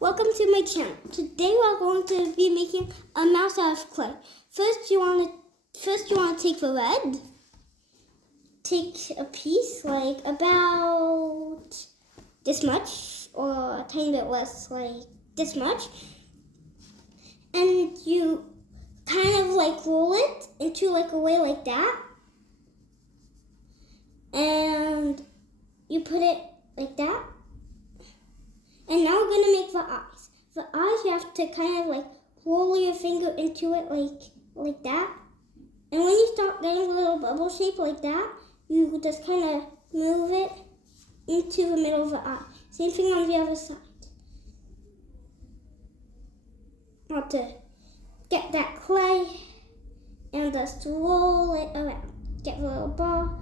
Welcome to my channel. Today we're going to be making a mouse out of clay. First you want to take the red. Take a piece like about this much or a tiny bit less, like this much. And you kind of like roll it into like a way like that. And you put it like that. And now we're gonna make the eyes. The eyes, you have to kind of like roll your finger into it like that. And when you start getting a little bubble shape like that, you just kind of move it into the middle of the eye. Same thing on the other side. Now to get that clay and just roll it around. Get the little ball,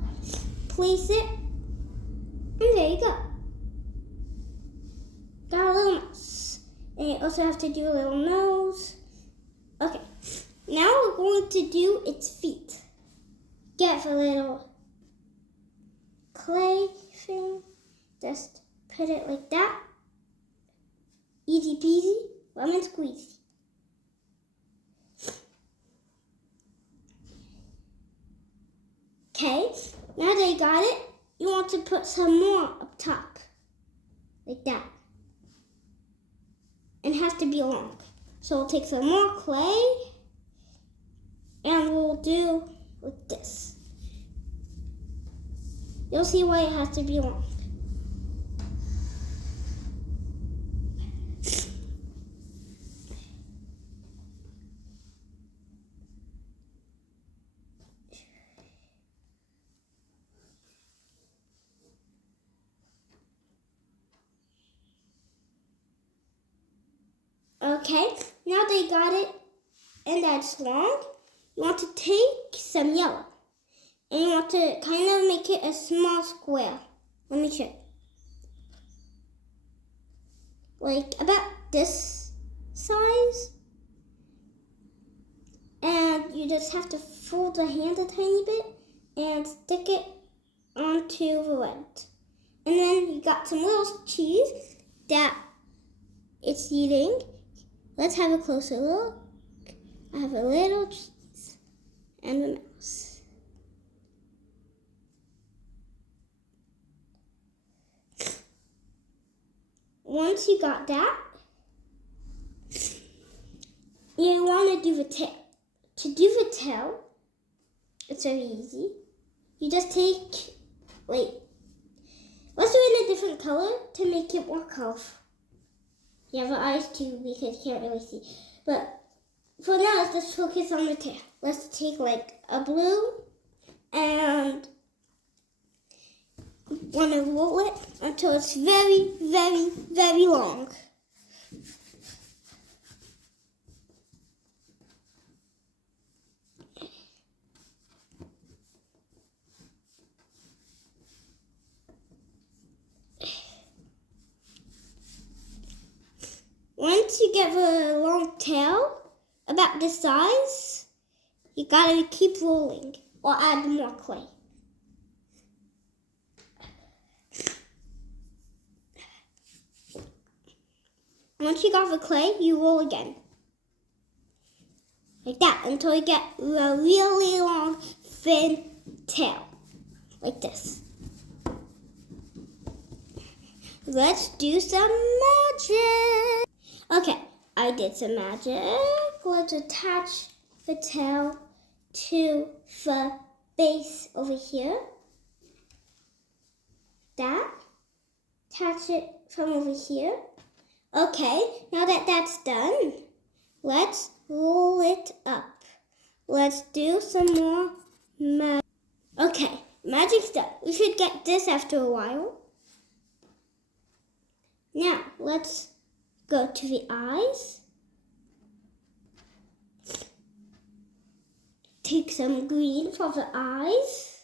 place it, and there you go. Got a little mouse. And you also have to do a little nose. Okay, now we're going to do its feet. Get the little clay thing. Just put it like that. Easy peasy, lemon squeezy. Okay, now that you got it, you want to put some more up top. Like that. And it has to be long. So we'll take some more clay and we'll do with this. You'll see why it has to be long. Okay, now that you got it and that's long, you want to take some yellow and you want to kind of make it a small square. Let me show you. Like about this size. And you just have to fold the hand a tiny bit and stick it onto the red. And then you got some little cheese that it's eating. Let's have a closer look. I have a little cheese and a mouse. Once you got that, you want to do the tail. To do the tail, it's very easy. You just take, let's do it in a different color to make it more colorful. You have the eyes too because you can't really see. But for now, let's just focus on the tail. Let's take like a blue and want to roll it until it's very, very, very long. Once you get the long tail, about this size, you gotta keep rolling or add more clay. Once you got the clay, you roll again. Like that until you get a really long, thin tail. Like this. Let's do some magic. Okay, I did some magic. Let's attach the tail to the base over here. That. Attach it from over here. Okay, now that that's done, let's roll it up. Let's do some more magic. Okay, magic's done. We should get this after a while. Now, let's go to the eyes. Take some green for the eyes.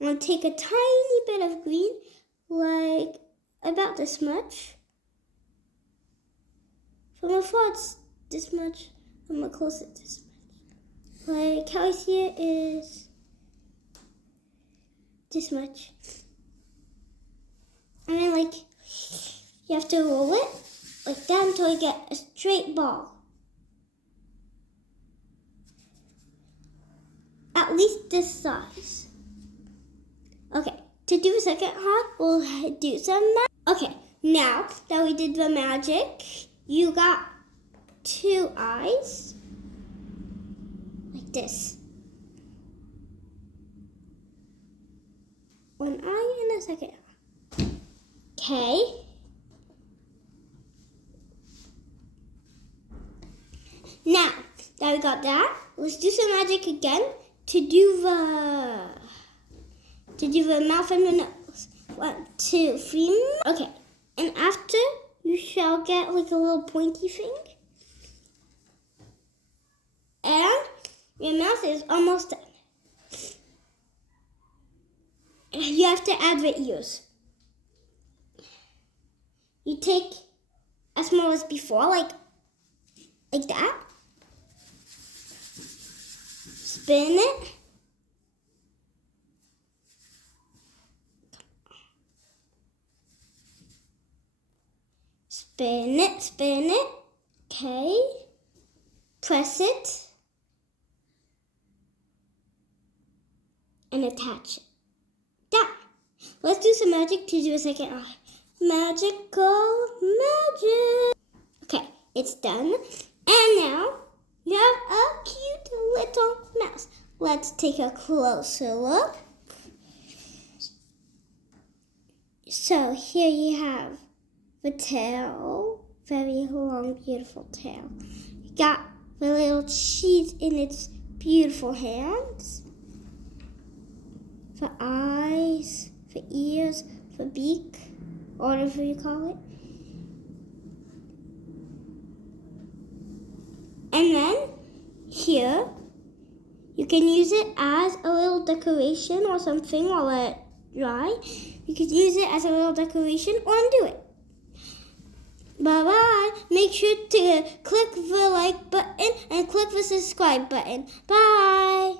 I'm going to take a tiny bit of green, like about this much. From afar it's this much, from up close it's this much. Like how I see it is this much. And then like You have to roll it like that until you get a straight ball. At least this size. Okay, to do a second heart, we'll do some magic. Okay, now that we did the magic, you got 2 eyes. Like this. 1 eye and a second eye. Okay. Now that we got that, let's do some magic again to do the mouth and the nose. 1, 2, 3. Okay, and after you shall get like a little pointy thing, and your mouth is almost done. You have to add the ears. You take as small as before, like that. Spin it. Spin it, spin it. Okay. Press it. And attach it. Done. Let's do some magic to do a second eye. Magical magic. Okay, it's done. And now you have a cute little mouse. Let's take a closer look. So here you have the tail, very long, beautiful tail. You got the little cheese in its beautiful hands. The eyes, the ears, the beak, whatever you call it. And then here, you can use it as a little decoration or something while it dry. You can use it as a little decoration or undo it. Bye-bye. Make sure to click the like button and click the subscribe button. Bye.